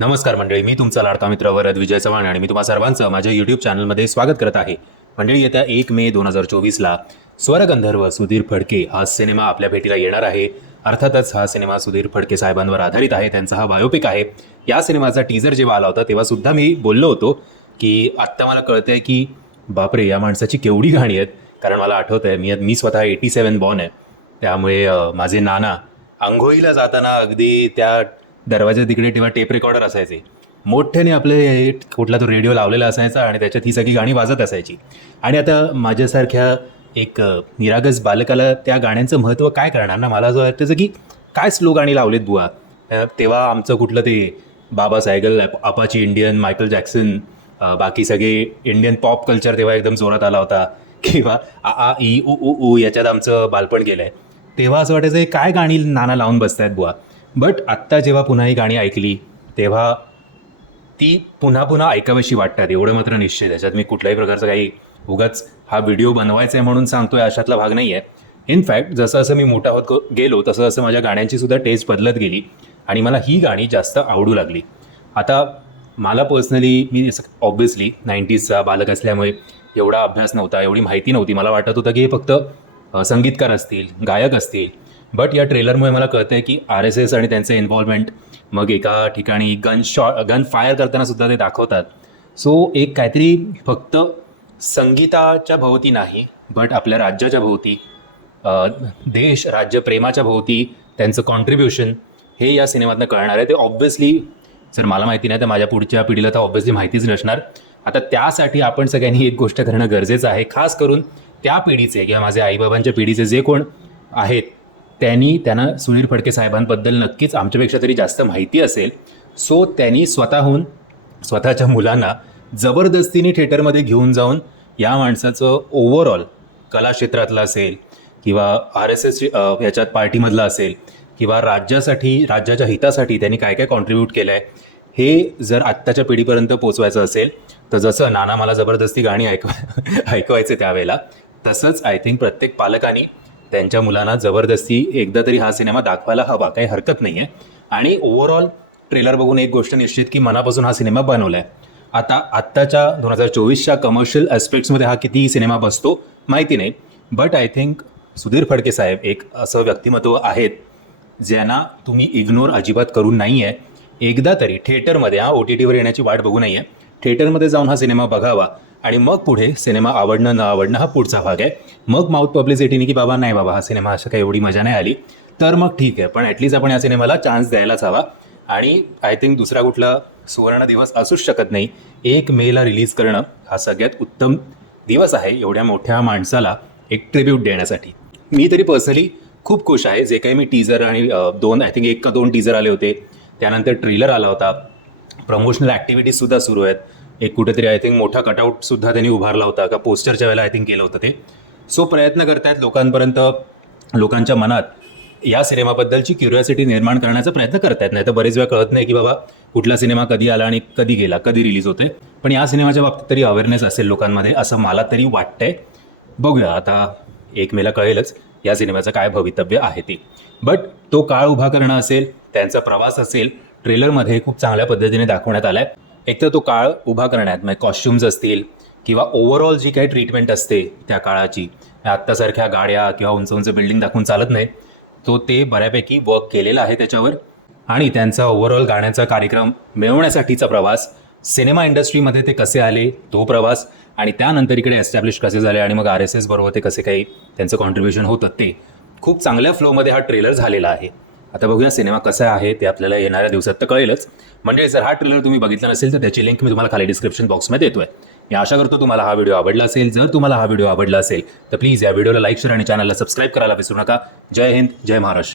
नमस्कार मंडळी, मी तुमचा लाडका मित्र वरद विजय चव्हाण आणि मी तुम्हा सर्वांचं माझ्या यूट्यूब चॅनलमध्ये स्वागत करत आहे. मंडळी, येत्या 1 मे 2024ला स्वरगंधर्व सुधीर फडके हा सिनेमा आपल्या भेटीला येणार आहे. अर्थातच हा सिनेमा सुधीर फडके साहेबांवर आधारित आहे. त्यांचा हा बायोपिक आहे. या सिनेमाचा टीजर जेव्हा आला होता तेव्हा सुद्धा मी बोललो होतो की आत्ता मला कळतंय की बापरे, या माणसाची केवढी गाणी आहेत. कारण मला आठवतं आहे मी स्वतः 87 बॉर्न आहे. त्यामुळे माझे नाना आंघोळीला जाताना अगदी त्या दरवाजा तिकडे तेव्हा टेप रेकॉर्डर असायचे. मोठ्याने आपले कुठला तो रेडिओ लावलेला असायचा आणि त्याच्यात ही सगळी गाणी वाजत असायची. आणि आता माझ्यासारख्या एक निरागस बालकाला त्या गाण्यांचं महत्त्व काय करणार ना. मला असं वाटायचं की काय स्लो गाणी लावलेत बुवा. तेव्हा आमचं कुठलं ते बाबा सायगल, अपाची इंडियन, मायकल जॅक्सन, बाकी सगळे इंडियन पॉप कल्चर तेव्हा एकदम जोरात आला होता. किंवा आ ई उ उ उ याच्यात आमचं बालपण गेलं आहे. तेव्हा असं वाटायचं काय गाणी नाना लावून बसतायत बुवा. बट आत्ता जेव्हा पुन्हा ही गाणी ऐकली तेव्हा ती पुन्हा पुन्हा ऐकावीशी वाटतात, एवढं मात्र निश्चित. त्याच्यात मी कुठल्याही प्रकारचं काही उगाच हा व्हिडिओ बनवायचा आहे म्हणून सांगतोय अशातला भाग नाही आहे. इनफॅक्ट जसं असं मी मोठा होत गेलो तसं असं माझ्या गाण्यांची सुद्धा टेस्ट बदलत गेली आणि मला ही गाणी जास्त आवडू लागली. आता मला पर्सनली, मी ऑब्व्हियसली 90sचा बालक असल्यामुळे एवढा अभ्यास नव्हता, एवढी माहिती नव्हती. मला वाटत होतं की हे फक्त संगीतकार असतील, गायक असतील. बट या ट्रेलरमुळे मला कळतं आहे की RSS आणि त्यांचं इन्व्हॉल्वमेंट, मग एका ठिकाणी गन फायर करताना सुद्धा ते दाखवतात. सो एक काहीतरी फक्त संगीताच्या भोवती नाही, बट आपल्या राज्याच्या भोवती, देश राज्यप्रेमाच्या भोवती त्यांचं कॉन्ट्रीब्युशन हे या सिनेमातनं कळणार आहे. ते ऑब्व्हियसली, जर मला माहिती नाही तर माझ्या पुढच्या पिढीला तर ऑब्व्हियसली माहितीच नसणार. आता त्यासाठी आपण सगळ्यांनी एक गोष्ट करणं गरजेचं आहे. खास करून त्या पिढीचे किंवा माझ्या आईबाबांच्या पिढीचे जे कोण आहेत त्यांना सुधीर फडके साहेबांबद्दल नक्कीच आमच्यापेक्षा तरी जास्त माहिती असेल. सो त्यांनी स्वतःहून स्वतःच्या मुलांना जबरदस्तीने थिएटरमध्ये घेऊन जाऊन या माणसाचं ओव्हरऑल कला क्षेत्रातलं असेल किंवा RSS याच्यात पार्टीमधलं असेल किंवा राज्याच्या हितासाठी त्यांनी काय काय कॉन्ट्रीब्यूट केलं आहे हे जर आत्ताच्या पिढीपर्यंत पोचवायचं असेल तर जसं नाना मला जबरदस्ती गाणी ऐकवायचे त्यावेळेला, तसंच आय थिंक प्रत्येक पालकांनी त्यांच्या मुलांना जबरदस्ती एकदा तरी हा सिनेमा दाखवायला हवा. काही हरकत नाही आहे. आणि ओव्हरऑल ट्रेलर बघून एक गोष्ट निश्चित की मनापासून हा सिनेमा बनवला आहे. आत्ताच्या 2024च्या कमर्शियल ॲस्पेक्ट्समध्ये हा किती सिनेमा बसतो माहिती नाही. But I think Sudhir Phadke साहेब एक असं व्यक्तिमत्व आहेत ज्यांना तुम्ही इग्नोर अजिबात करून नाही आहे. एकदा तरी थिएटरमध्ये, OTTवर येण्याची वाट बघू नाही आहे, थिएटरमध्ये जाऊन हा सिनेमा बघावा आणि मग पुढे सिनेमा आवडणं न आवडणं हा पुढचा भाग आहे. मग माउथ पब्लिसिटीने की बाबा नाही बाबा हा सिनेमा असं काही एवढी मजा नाही आली तर मग ठीक आहे, पण ॲटलीस्ट आपण या सिनेमाला चान्स द्यायलाच हवा. आणि आय थिंक दुसरा कुठला सुवर्ण दिवस असूच शकत नाही. 1 मेला रिलीज करणं हा सगळ्यात उत्तम दिवस आहे एवढ्या मोठ्या माणसाला एक ट्रिब्यूट देण्यासाठी. मी तरी पर्सनली खूप खुश आहे. जे काही मी टीजर आणि एक का दोन टीजर आले होते, त्यानंतर ट्रेलर आला होता, प्रमोशनल ॲक्टिव्हिटीजसुद्धा सुरू आहेत. एक कुठेतरी आय थिंक मोठा कटआउटसुद्धा त्यांनी उभारला होता का पोस्टरच्या वेळेला आय थिंक केलं होतं ते. सो प्रयत्न करतायत लोकांपर्यंत, लोकांच्या मनात या सिनेमाबद्दलची क्युरिओसिटी निर्माण करण्याचा प्रयत्न करतायत. नाही तर बरेच वेळा कळत नाही की बाबा कुठला सिनेमा कधी आला आणि कधी गेला, कधी रिलीज होते. पण या सिनेमाच्या बाबतीत तरी अवेअरनेस असेल लोकांमध्ये असं मला तरी वाटतंय. बघूया आता 1 मेला कळेलच या सिनेमाचं काय भवितव्य आहे ते. बट तो काळ उभा करणं असेल, त्यांचा प्रवास असेल, ट्रेलरमध्ये खूप चांगल्या पद्धतीने दाखवण्यात आला आहे. एक तर तो काळ उभा करण्यात म्हणजे कॉस्ट्युम्स असतील किंवा ओव्हरऑल जी काही ट्रीटमेंट असते त्या काळाची, आत्तासारख्या गाड्या किंवा उंच उंच बिल्डिंग दाखवून चालत नाही. तो ते बऱ्यापैकी वर्क केलेला आहे त्याच्यावर. आणि त्यांचा ओव्हरऑल गाण्याचा कार्यक्रम मिळवण्यासाठीचा प्रवास, सिनेमा इंडस्ट्रीमध्ये ते कसे आले तो प्रवास, आणि त्यानंतर इकडे एस्टॅब्लिश कसे झाले आणि मग RSS बरोबर ते कसे काही त्यांचं कॉन्ट्रीब्युशन होतं, ते खूप चांगल्या फ्लोमध्ये हा ट्रेलर झालेला आहे. आता बघूया सिनेमा कसा आहे ते आपल्याला येणाऱ्या दिवसात तर कळेलच. म्हणजे जर हा ट्रेलर तुम्ही बघितला नसेल तर त्याची लिंक मी तुम्हाला खाली डिस्क्रिप्शन बॉक्समध्ये देतोय. मी आशा करतो तुम्हाला हा व्हिडिओ आवडला असेल. जर तुम्हाला हा व्हिडिओ आवडला असेल तर प्लीज या व्हिडिओला लाईक, शेअर आणि चॅनलला सबस्क्राईब करायला विसरू नका. जय हिंद, जय महाराष्ट्र.